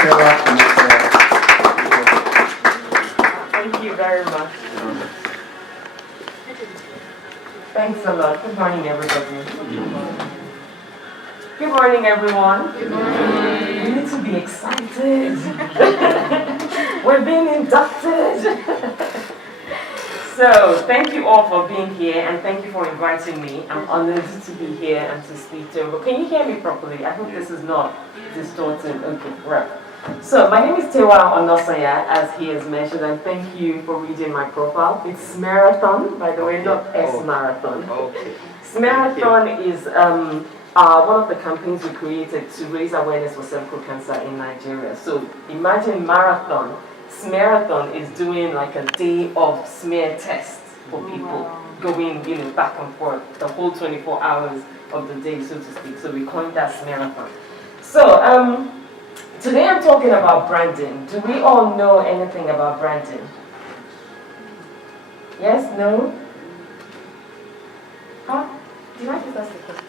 Thank you very much. Thanks a lot. Good morning, everybody. Good morning, everyone. Good morning. We need to be excited. We're being inducted. So, thank you all for being here and thank you for inviting me. I'm honored to be here and to speak to you. Can you hear me properly? I hope this is not distorted. Okay, right. So, my name is Tewa Onasanya, as he has mentioned, and thank you for reading my profile. It's Marathon, by the way, not S-Marathon. Okay. Marathon is one of the campaigns we created to raise awareness for cervical cancer in Nigeria. So, imagine Marathon. Marathon is doing like a day of smear tests for people, going back and forth the whole 24 hours of the day, so to speak. So we coined that Marathon. So today I'm talking about branding. Do we all know anything about branding? Yes? No? Huh? Did I just ask the question?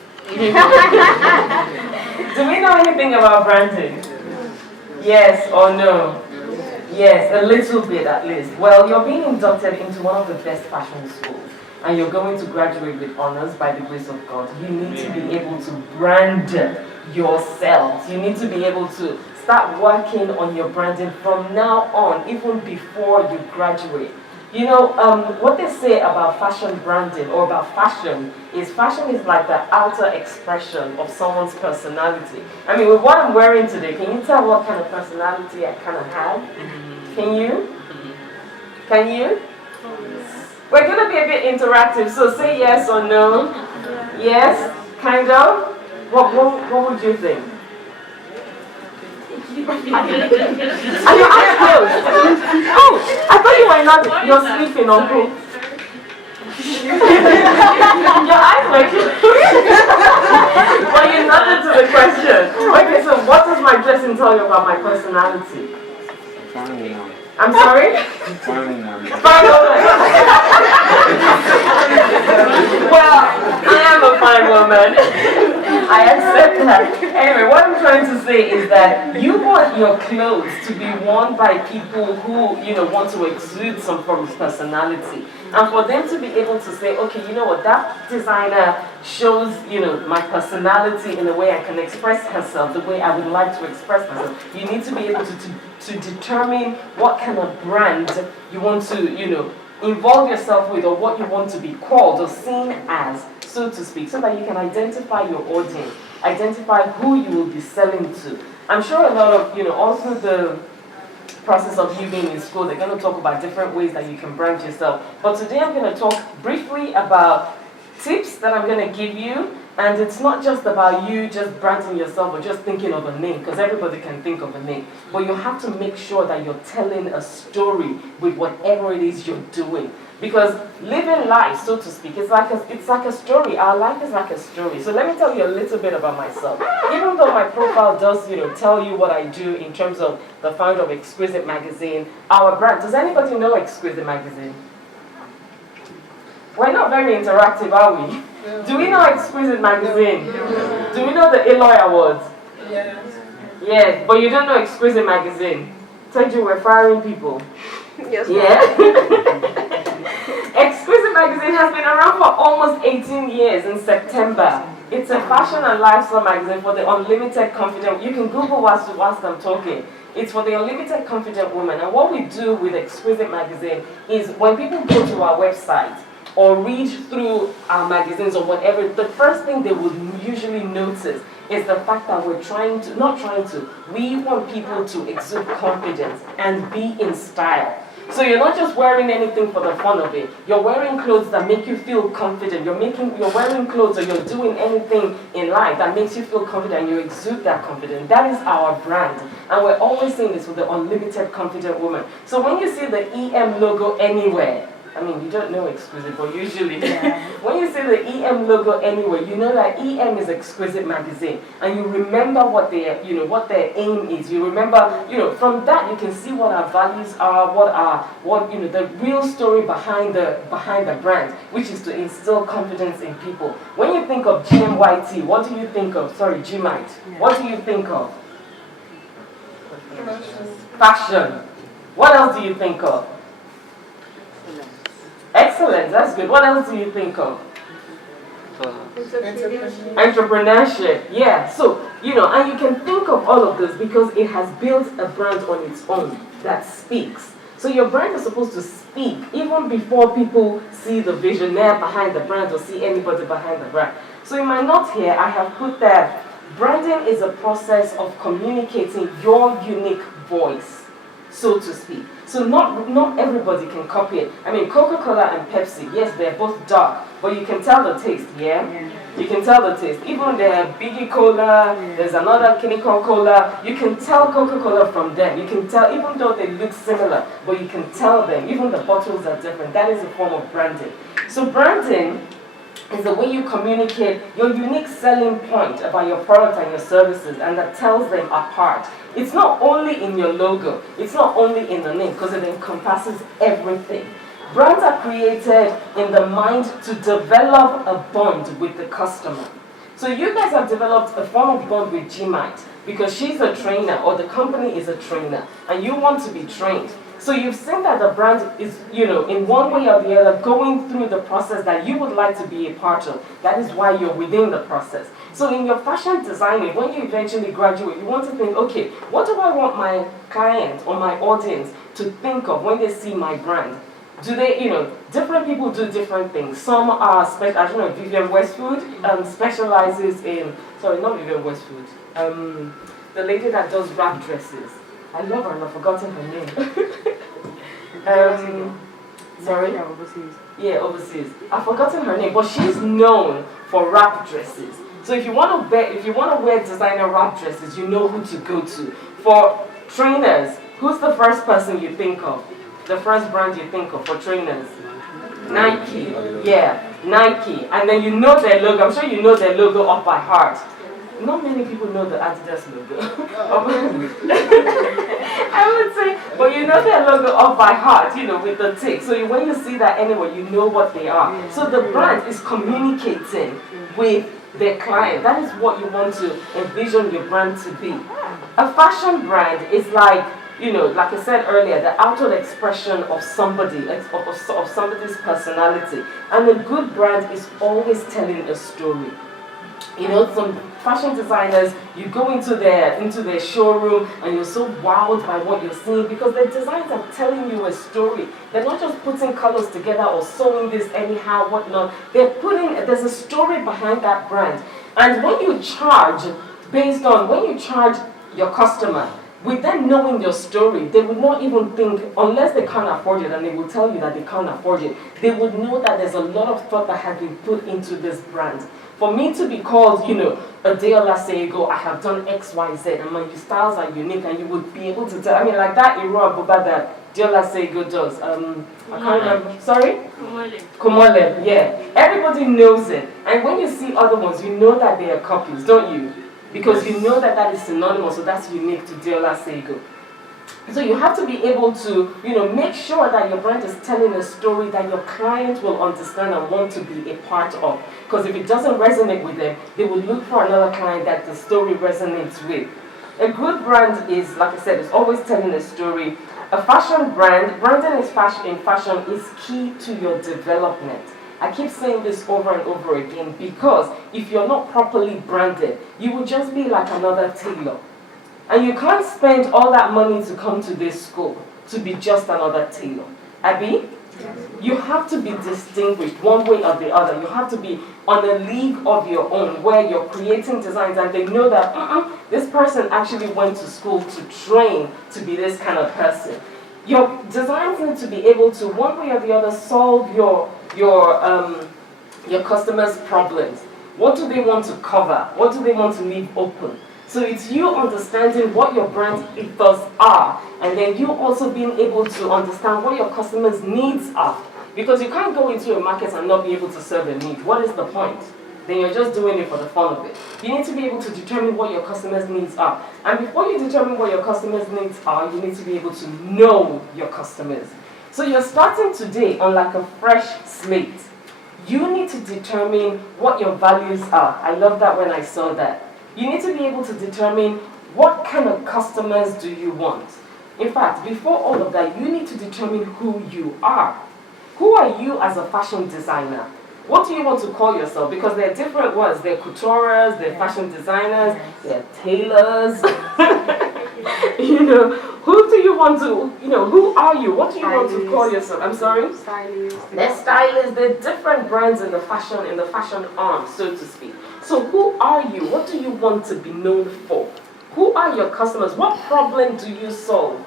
Do we know anything about branding? Yes or no? Yes, a little bit at least. Well, you're being inducted into one of the best fashion schools and you're going to graduate with honors by the grace of God. You need to be able to brand yourselves. You need to be able to start working on your branding from now on, even before you graduate. You know, what they say about fashion branding or about fashion is like the outer expression of someone's personality. I mean, with what I'm wearing today, can you tell what kind of personality I kind of have? Can you? Can you? We're going to be a bit interactive, so say yes or no. Yes? Kind of? What would you think? Are your eyes closed? Oh, I thought you were not. You're sleeping, Uncle. Your eyes were closed. Well, you nodded to the question. Okay, so what does my dressing tell you about my personality? I'm sorry? Fine woman. Well, I am a fine woman. I accept that. Anyway, what I'm trying to say is that you want your clothes to be worn by people who, want to exude some form of personality. And for them to be able to say, okay, you know what, that designer shows, my personality in the way I can express herself, the way I would like to express myself. You need to be able to determine what kind of brand you want to, involve yourself with or what you want to be called or seen as, so to speak, so that you can identify your audience, identify who you will be selling to. I'm sure a lot of, all through the process of you being in school, they're going to talk about different ways that you can brand yourself. But today I'm going to talk briefly about tips that I'm going to give you. And it's not just about you just branding yourself or just thinking of a name, because everybody can think of a name. But you have to make sure that you're telling a story with whatever it is you're doing. Because living life, so to speak, it's like a story. Our life is like a story. So let me tell you a little bit about myself. Even though my profile does, tell you what I do in terms of the founder of Exquisite Magazine, our brand. Does anybody know Exquisite Magazine? We're not very interactive, are we? Do we know Exquisite Magazine? Do we know the Eloy Awards? Yes. Yes, but you don't know Exquisite Magazine. Told you we're firing people. Yes. Yeah. Exquisite Magazine has been around for almost 18 years in September. It's a fashion and lifestyle magazine for the unlimited confident. You can Google whilst I'm talking. It's for the unlimited confident woman. And what we do with Exquisite Magazine is when people go to our website or read through our magazines or whatever, the first thing they would usually notice is the fact that we want people to exude confidence and be in style. So you're not just wearing anything for the fun of it. You're wearing clothes that make you feel confident. You're wearing clothes or you're doing anything in life that makes you feel confident and you exude that confidence. That is our brand. And we're always saying this with the unlimited confident woman. So when you see the EM logo anywhere, I mean, you don't know Exquisite, but usually, when you see the EM logo anywhere, you know that EM is Exquisite Magazine, and you remember what their aim is. You remember, from that you can see what our values are, the real story behind the brand, which is to instill confidence in people. When you think of GMYT, what do you think of? Sorry, GMIT. What do you think of? Fashion. What else do you think of? Excellent, that's good. What else do you think of? Entrepreneurship, yeah. So, and you can think of all of this because it has built a brand on its own that speaks. So your brand is supposed to speak even before people see the visionaire behind the brand or see anybody behind the brand. So in my note here, I have put that branding is a process of communicating your unique voice, so to speak. So not everybody can copy it. I mean, Coca-Cola and Pepsi, yes, they're both dark, but you can tell the taste, yeah? You can tell the taste. Even the Biggie Cola, there's another Kiniko Cola, you can tell Coca-Cola from them. You can tell, even though they look similar, but you can tell them. Even the bottles are different. That is a form of branding. So branding is the way you communicate your unique selling point about your product and your services, and that tells them apart. It's not only in your logo, it's not only in the name, because it encompasses everything. Brands are created in the mind to develop a bond with the customer. So you guys have developed a form of bond with Gmite because she's a trainer or the company is a trainer and you want to be trained. So you've seen that the brand is, in one way or the other going through the process that you would like to be a part of. That is why you're within the process. So in your fashion designing, when you eventually graduate, you want to think, okay, what do I want my client or my audience to think of when they see my brand? Do they, different people do different things. Some are, I don't know, Vivienne Westwood specializes in, sorry, not Vivienne Westwood, the lady that does wrap dresses. I love her and I've forgotten her name. Sorry? Yeah, overseas. I've forgotten her name, but she's known for wrap dresses. So if you want to wear designer wrap dresses, you know who to go to. For trainers, who's the first person you think of? The first brand you think of for trainers? Nike. Yeah, Nike. And then you know their logo. I'm sure you know their logo off by heart. Not many people know the Adidas logo. I would say, but you know their logo off by heart, with the tick. So when you see that anywhere, you know what they are. So the brand is communicating with their client. That is what you want to envision your brand to be. A fashion brand is like, like I said earlier, the outward expression of somebody, of somebody's personality. And a good brand is always telling a story. Some fashion designers, you go into their showroom and you're so wowed by what you're seeing because their designs are telling you a story. They're not just putting colors together or sewing this anyhow, whatnot. There's a story behind that brand. And when you charge your customer, with them knowing your story, they would not even think, unless they can't afford it, and they will tell you that they can't afford it, they would know that there's a lot of thought that has been put into this brand. For me to be called, a Deola Sego, I have done X, Y, Z, and my styles are unique, and you would be able to tell. I mean, like that Iroa Boba that Deola Sego does. I can't remember. Sorry? Komole, yeah. Everybody knows it. And when you see other ones, you know that they are copies, don't you? Because you know that is synonymous, so that's unique to Deola Sego. So you have to be able to, make sure that your brand is telling a story that your client will understand and want to be a part of. Because if it doesn't resonate with them, they will look for another client that the story resonates with. A good brand is, like I said, is always telling a story. A fashion branding in fashion is key to your development. I keep saying this over and over again because if you're not properly branded, you will just be like another tailor. And you can't spend all that money to come to this school to be just another tailor. Abby? Yes. You have to be distinguished one way or the other. You have to be on a league of your own where you're creating designs and they know that this person actually went to school to train to be this kind of person. Your designs need to be able to, one way or the other, solve your customers' problems. What do they want to cover? What do they want to leave open? So it's you understanding what your brand ethos are, and then you also being able to understand what your customers' needs are. Because you can't go into a market and not be able to serve a need. What is the point? Then you're just doing it for the fun of it. You need to be able to determine what your customers' needs are. And before you determine what your customers' needs are, you need to be able to know your customers. So you're starting today on like a fresh slate. You need to determine what your values are. I love that when I saw that. You need to be able to determine What kind of customers do you want? In fact, before all of that, you need to determine who you are. Who are you as a fashion designer? What do you want to call yourself? Because there are different words. There are couturiers, there are fashion designers, there are tailors. Who do you want to, who are you? What do you want to call yourself? I'm sorry? Stylists. They're stylists. There are different brands in the fashion arm, so to speak. So who are you? What do you want to be known for? Who are your customers? What problem do you solve?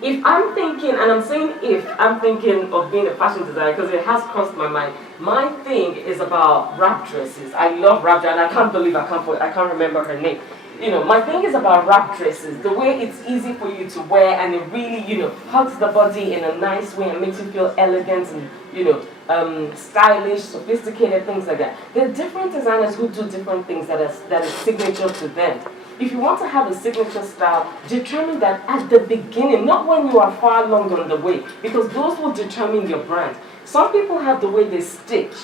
If I'm thinking, and I'm saying if, I'm thinking of being a fashion designer because it has crossed my mind. My thing is about wrap dresses. I love wrap dresses, and I can't believe I can't remember her name. My thing is about wrap dresses. The way it's easy for you to wear, and it really, hugs the body in a nice way and makes you feel elegant and, stylish, sophisticated, things like that. There are different designers who do different things that is signature to them. If you want to have a signature style, determine that at the beginning, not when you are far along on the way, because those will determine your brand. Some people have the way they stitch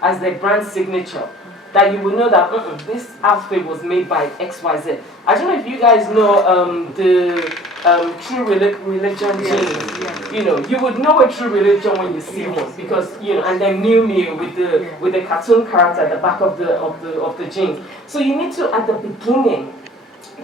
as their brand signature, that you will know that this outfit was made by XYZ. I don't know if you guys know the True Religion jeans. Yes. You would know a True Religion when you see one, because and then Miu Miu with the cartoon character at the back of the jeans. So you need to, at the beginning,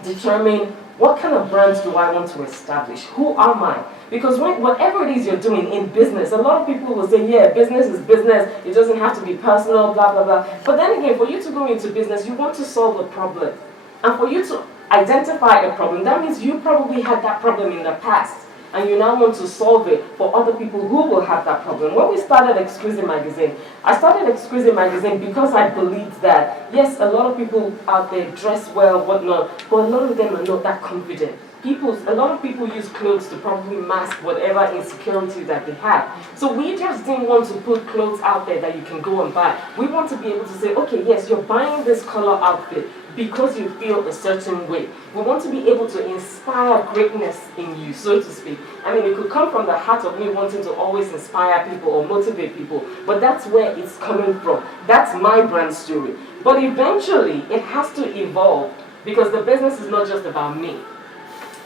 determine what kind of brands do I want to establish? Who am I? Because whatever it is you're doing in business, a lot of people will say, yeah, business is business, it doesn't have to be personal, blah, blah, blah. But then again, for you to go into business, you want to solve a problem. And for you to identify a problem, that means you probably had that problem in the past, and you now want to solve it for other people who will have that problem. When we started Exquisite Magazine, I started Exquisite Magazine because I believed that, yes, a lot of people out there dress well, whatnot, but a lot of them are not that confident. A lot of people use clothes to probably mask whatever insecurity that they have. So we just didn't want to put clothes out there that you can go and buy. We want to be able to say, okay, yes, you're buying this color outfit because you feel a certain way. We want to be able to inspire greatness in you, so to speak. I mean, it could come from the heart of me wanting to always inspire people or motivate people, but that's where it's coming from. That's my brand story. But eventually, it has to evolve, because the business is not just about me.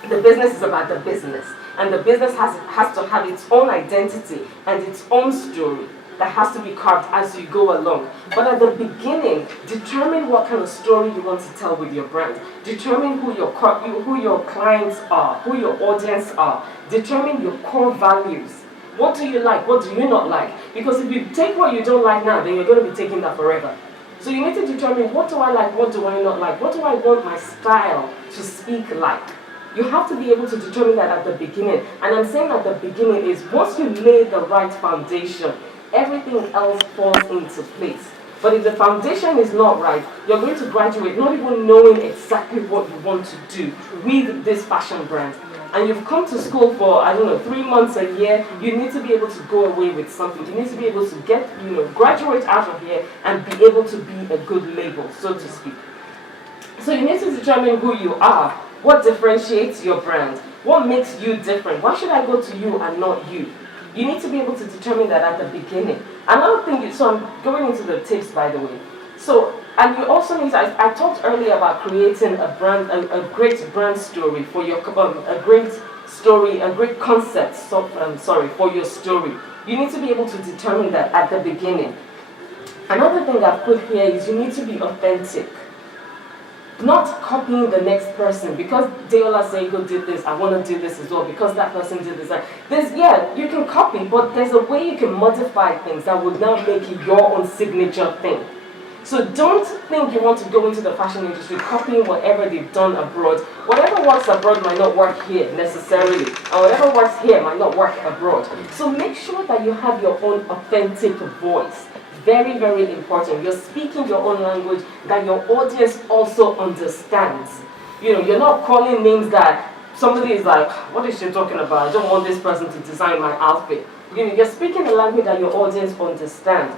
The business is about the business. And the business has to have its own identity and its own story that has to be carved as you go along. But at the beginning, determine what kind of story you want to tell with your brand. Determine who your clients are, who your audience are. Determine your core values. What do you like? What do you not like? Because if you take what you don't like now, then you're going to be taking that forever. So you need to determine, what do I like, what do I not like? What do I want my style to speak like? You have to be able to determine that at the beginning. And I'm saying at the beginning is, once you lay the right foundation, everything else falls into place. But if the foundation is not right, you're going to graduate not even knowing exactly what you want to do with this fashion brand. And you've come to school for, 3 months, a year. You need to be able to go away with something. You need to be able to get, graduate out of here and be able to be a good label, so to speak. So you need to determine who you are. What differentiates your brand? What makes you different? Why should I go to you and not you? You need to be able to determine that at the beginning. Another thing, so I'm going into the tips, by the way. So, and you also need, I talked earlier about creating a brand, a great brand story for your, a great story, a great concept, for your story. You need to be able to determine that at the beginning. Another thing I've put here is you need to be authentic. Not copying the next person, because Tewa Seiko did this, I want to do this as well, because that person did this. You can copy, but there's a way you can modify things that would now make it your own signature thing. So don't think you want to go into the fashion industry copying whatever they've done abroad. Whatever works abroad might not work here necessarily, and whatever works here might not work abroad. So make sure that you have your own authentic voice. Very, very important. You're speaking your own language that your audience also understands. You're not calling names that somebody is like, what is she talking about? I don't want this person to design my outfit. You're speaking a language that your audience understands.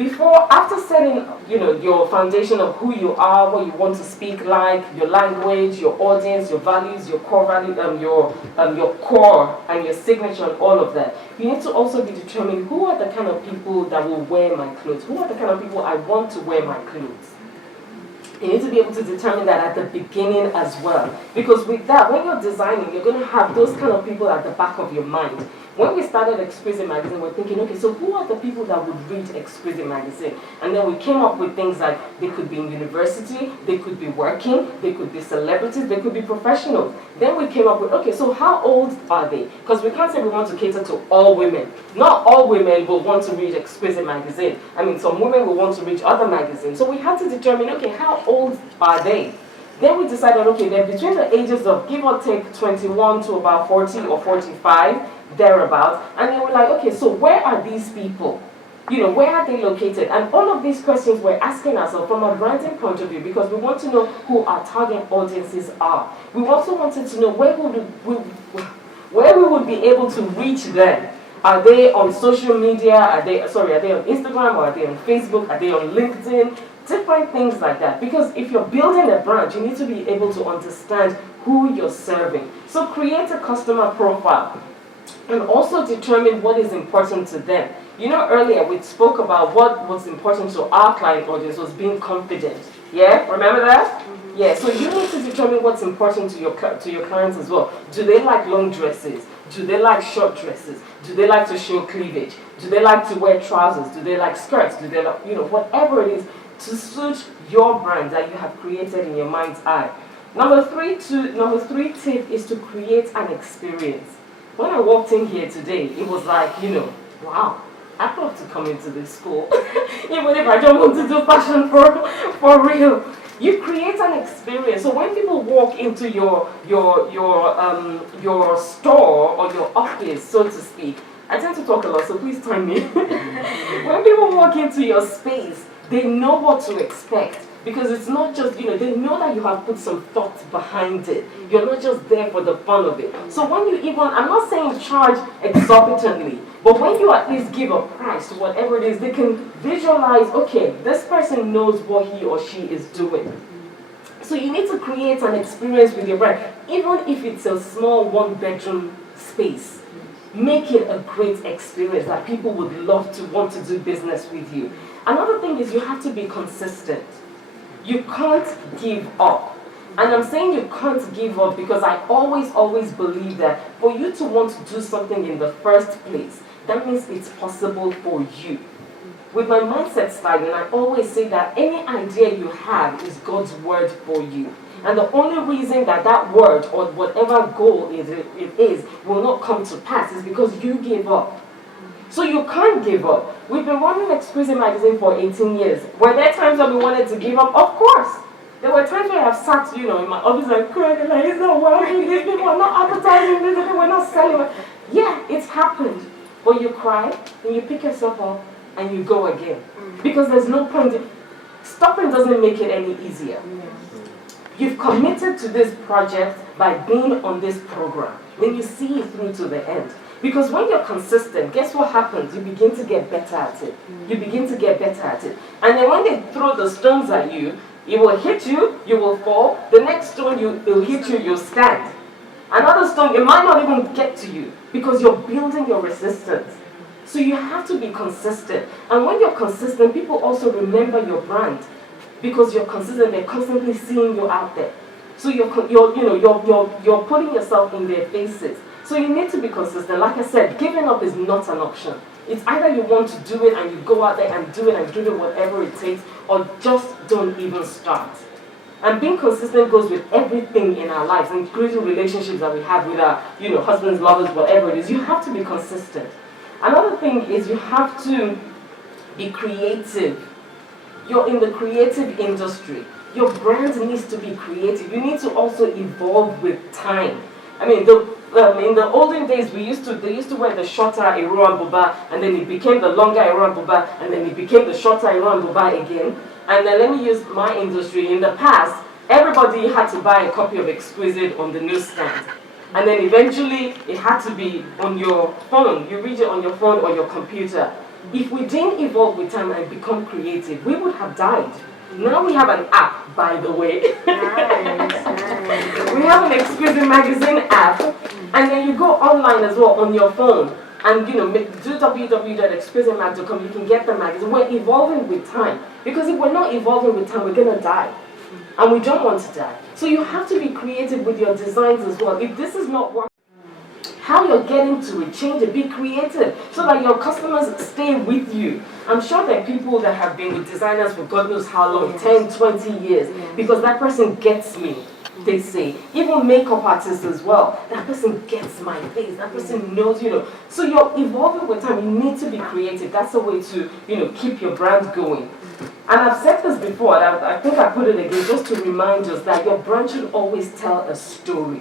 After setting, your foundation of who you are, what you want to speak like, your language, your audience, your values, your core value, your core and your signature and all of that, you need to also be determining who are the kind of people that will wear my clothes. Who are the kind of people I want to wear my clothes? You need to be able to determine that at the beginning as well. Because with that, when you're designing, you're going to have those kind of people at the back of your mind. When we started Exquisite Magazine, we're thinking, okay, so who are the people that would read Exquisite Magazine? And then we came up with things like they could be in university, they could be working, they could be celebrities, they could be professionals. Then we came up with, okay, so how old are they? Because we can't say we want to cater to all women. Not all women will want to read Exquisite Magazine. I mean, some women will want to read other magazines. So we had to determine, okay, how old are they? Then we decided, okay, they're between the ages of give or take 21 to about 40 or 45, thereabouts. And then we're like, okay, so where are these people? You know, where are they located? And all of these questions we're asking ourselves from a branding point of view, because we want to know who our target audiences are. We also wanted to know where we would be able to reach them. Are they on social media? Are they on Instagram, or are they on Facebook? Are they on LinkedIn? Different things like that. Because if you're building a brand, you need to be able to understand who you're serving. So create a customer profile and also determine what is important to them. You know, earlier we spoke about what was important to our client audience was being confident. Yeah, remember that? Mm-hmm. Yeah, so you need to determine what's important to your clients as well. Do they like long dresses? Do they like short dresses? Do they like to show cleavage? Do they like to wear trousers? Do they like skirts? Do they like, whatever it is to suit your brand that you have created in your mind's eye. Number three tip is to create an experience. When I walked in here today, it was like, wow, I'd love to come into this school. Even if I don't want to do fashion for real. You create an experience. So when people walk into your store or your office, so to speak, I tend to talk a lot, so please time me. When people walk into your space, they know what to expect. Because it's not just, they know that you have put some thought behind it. You're not just there for the fun of it. So when you I'm not saying charge exorbitantly, but when you at least give a price to whatever it is, they can visualize, okay, this person knows what he or she is doing. So you need to create an experience with your brand, even if it's a small one-bedroom space. Make it a great experience that people would love to want to do business with you. Another thing is you have to be consistent. You can't give up. And I'm saying you can't give up because I always believe that for you to want to do something in the first place, that means it's possible for you. With my mindset styling, I always say that any idea you have is God's word for you. And the only reason that word or whatever goal it is will not come to pass is because you gave up. So you can't give up. We've been running Exquisite Magazine for 18 years. Were there times when we wanted to give up? Of course. There were times where I've sat, in my office and cried, like, it's not working, these people are not advertising, we're not selling. Yeah, it's happened. But you cry, and you pick yourself up, and you go again. Because there's no point. Stopping doesn't make it any easier. You've committed to this project by being on this program. Then you see it through to the end. Because when you're consistent, guess what happens? You begin to get better at it. You begin to get better at it. And then when they throw the stones at you, it will hit you, you will fall. The next stone it will hit you, you'll stand. Another stone, it might not even get to you because you're building your resistance. So you have to be consistent. And when you're consistent, people also remember your brand. Because you're consistent, they're constantly seeing you out there. So you're putting yourself in their faces. So you need to be consistent. Like I said, giving up is not an option. It's either you want to do it and you go out there and do it and give it whatever it takes, or just don't even start. And being consistent goes with everything in our lives, including relationships that we have with our, husbands, lovers, whatever it is. You have to be consistent. Another thing is you have to be creative. You're in the creative industry. Your brand needs to be creative. You need to also evolve with time. I mean, in the olden days, they used to wear the shorter Iro and Buba, and then it became the longer Iro and Buba, and then it became the shorter Iro and Buba again. And then let me use my industry. In the past, everybody had to buy a copy of Exquisite on the newsstand. And then eventually, it had to be on your phone. You read it on your phone or your computer. If we didn't evolve with time and become creative, we would have died. Now we have an app, by the way. We have an Exquisite Magazine app, and then you go online as well on your phone, and do www.exquisitemag.com. You can get the magazine. We're evolving with time, because if we're not evolving with time, we're gonna die. and we don't want to die. So you have to be creative with your designs as well. If this is not working, how you're getting to it, change it, be creative so that your customers stay with you. I'm sure there are people that have been with designers for God knows how long, 10, 20 years, because that person gets me, they say. Even makeup artists as well, that person gets my face, that person knows, So you're evolving with time, you need to be creative. That's a way to, keep your brand going. And I've said this before, and I think I put it again just to remind us that your brand should always tell a story.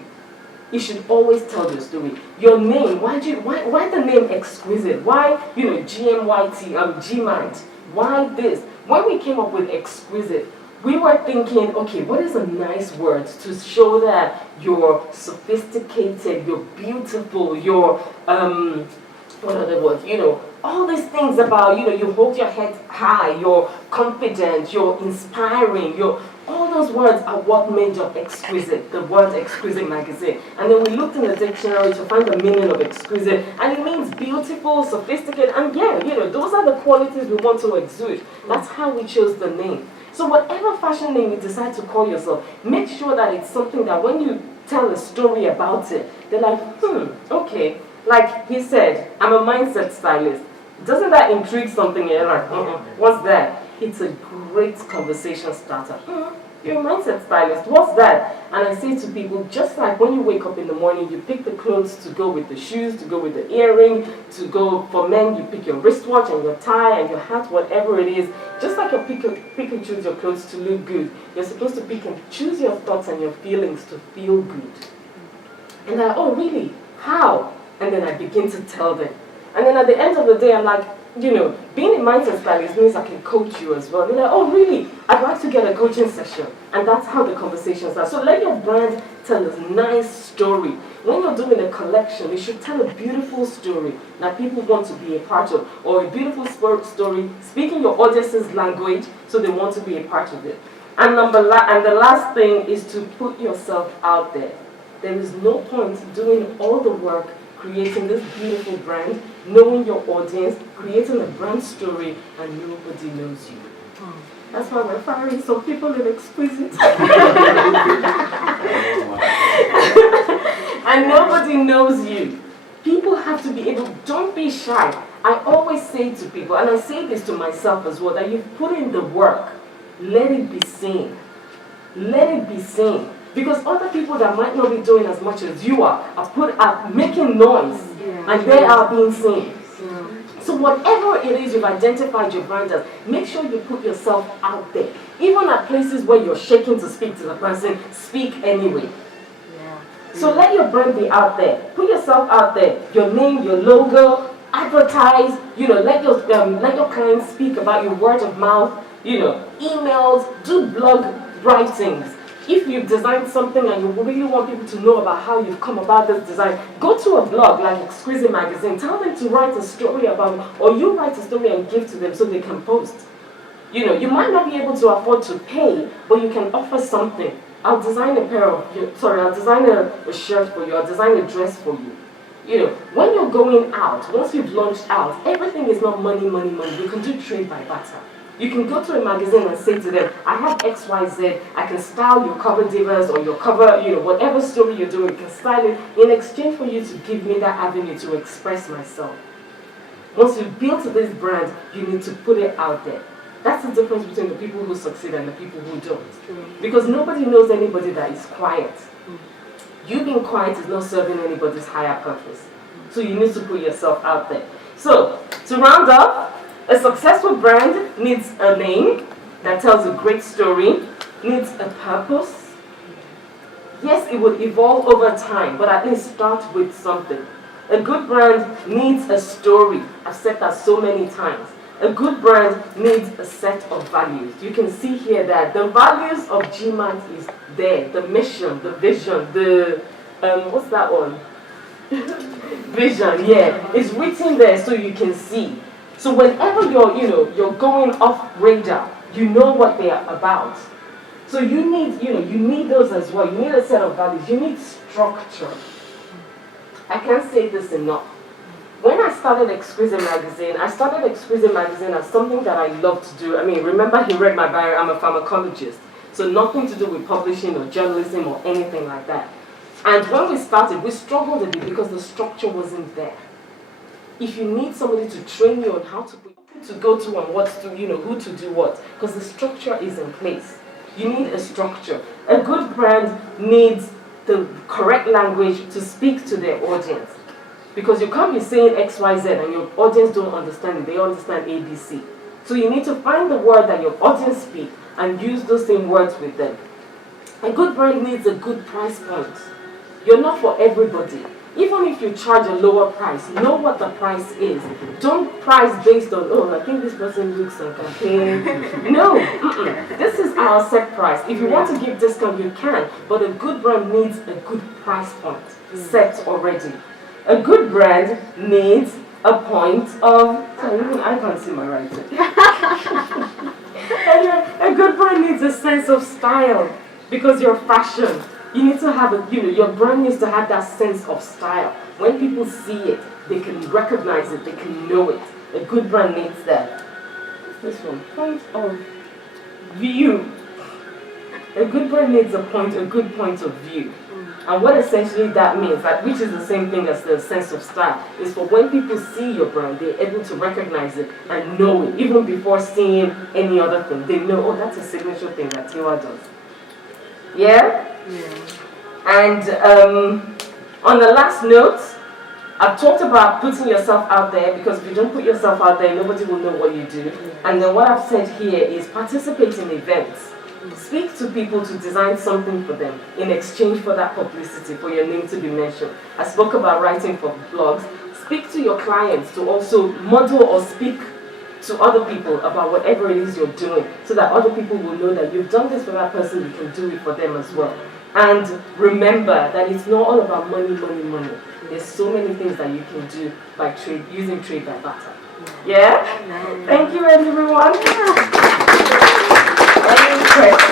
You should always tell your story. Your name, why the name Exquisite? Why, GMYT, G-Mind? Why this? When we came up with Exquisite, we were thinking, okay, what is a nice word to show that you're sophisticated, you're beautiful, you're, what are the words? All these things about, you hold your head high, you're confident, you're inspiring, all those words are what made up Exquisite, the word Exquisite magazine. And then we looked in the dictionary to find the meaning of exquisite, and it means beautiful, sophisticated, and those are the qualities we want to exude. That's how we chose the name. So whatever fashion name you decide to call yourself, make sure that it's something that when you tell a story about it, they're like, okay. Like he said, I'm a mindset stylist. Doesn't that intrigue something? You're like, what's that? It's a great conversation starter. You're a mindset stylist. What's that? And I say to people, just like when you wake up in the morning, you pick the clothes to go with the shoes, to go with the earring, to go for men, you pick your wristwatch and your tie and your hat, whatever it is. Just like you pick and choose your clothes to look good, you're supposed to pick and choose your thoughts and your feelings to feel good. And they're like, oh, really? How? And then I begin to tell them. And then at the end of the day, I'm like, being a mindset stylist means I can coach you as well. They're like, oh, really? I'd like to get a coaching session. And that's how the conversations are. So let your brand tell a nice story. When you're doing a collection, you should tell a beautiful story that people want to be a part of, or a beautiful story, speaking your audience's language, so they want to be a part of it. And the last thing is to put yourself out there. There is no point doing all the work, creating this beautiful brand, knowing your audience, creating a brand story, and nobody knows you. That's why we're firing some people in Exquisite. And nobody knows you. People have to be able, don't be shy. I always say to people, and I say this to myself as well, that you've put in the work, let it be seen. Let it be seen. Because other people that might not be doing as much as you are making noise, and they are being seen. So whatever it is you've identified your brand as, make sure you put yourself out there. Even at places where you're shaking to speak to the person, speak anyway. So let your brand be out there. Put yourself out there. Your name, your logo, advertise. Let your clients speak about your word of mouth. Emails, do blog writings. If you've designed something and you really want people to know about how you've come about this design, go to a blog like Exquisite Magazine. Tell them to write a story about it, or you write a story and give to them so they can post. You might not be able to afford to pay, but you can offer something. I'll design a shirt for you, I'll design a dress for you. When you're going out, once you've launched out, everything is not money, money, money. You can do trade by barter. You can go to a magazine and say to them, I have XYZ, I can style your cover divas or your cover, whatever story you're doing, you can style it in exchange for you to give me that avenue to express myself. Once you've built this brand, you need to put it out there. That's the difference between the people who succeed and the people who don't. Because nobody knows anybody that is quiet. You being quiet is not serving anybody's higher purpose. So you need to put yourself out there. So, to round up, a successful brand needs a name that tells a great story, needs a purpose. Yes, it will evolve over time, but at least start with something. A good brand needs a story. I've said that so many times. A good brand needs a set of values. You can see here that the values of GMAT is there. The mission, the vision, the, what's that one? Vision, yeah. It's written there so you can see. So whenever you're going off radar, you know what they are about. So you need those as well. You need a set of values. You need structure. I can't say this enough. When I started Exquisite Magazine, as something that I love to do. I mean, remember he read my bio, I'm a pharmacologist. So nothing to do with publishing or journalism or anything like that. And when we started, we struggled a bit because the structure wasn't there. If you need somebody to train you on how to go to and what to, who to do what, because the structure is in place. You need a structure. A good brand needs the correct language to speak to their audience. Because you can't be saying X, Y, Z and your audience don't understand it. They understand A, B, C. So you need to find the word that your audience speak and use those same words with them. A good brand needs a good price point. You're not for everybody. Even if you charge a lower price, know what the price is. Don't price based on, oh, I think this person looks on campaign. No, this is our set price. If you want to give discount, you can. But a good brand needs a good price point set already. A good brand needs a point of, even I can't see my writing. Anyway, a good brand needs a sense of style because you're fashion. You need to have your brand needs to have that sense of style. When people see it, they can recognize it, they can know it. A good brand needs that. This one, point of view. A good brand needs a good point of view. And what essentially that means, which is the same thing as the sense of style, is for when people see your brand, they're able to recognize it and know it, even before seeing any other thing. They know, oh, that's a signature thing that Tewa does. Yeah? And on the last note, I've talked about putting yourself out there, because if you don't put yourself out there, nobody will know what you do. And then what I've said here is participate in events. Speak to people to design something for them in exchange for that publicity, for your name to be mentioned. I spoke about writing for blogs. Speak to your clients to also model or speak to other people about whatever it is you're doing, so that other people will know that you've done this for that person, you can do it for them as well. And remember that it's not all about money, money, money. There's so many things that you can do by using trade by barter. Yeah? Thank you, everyone. Any questions?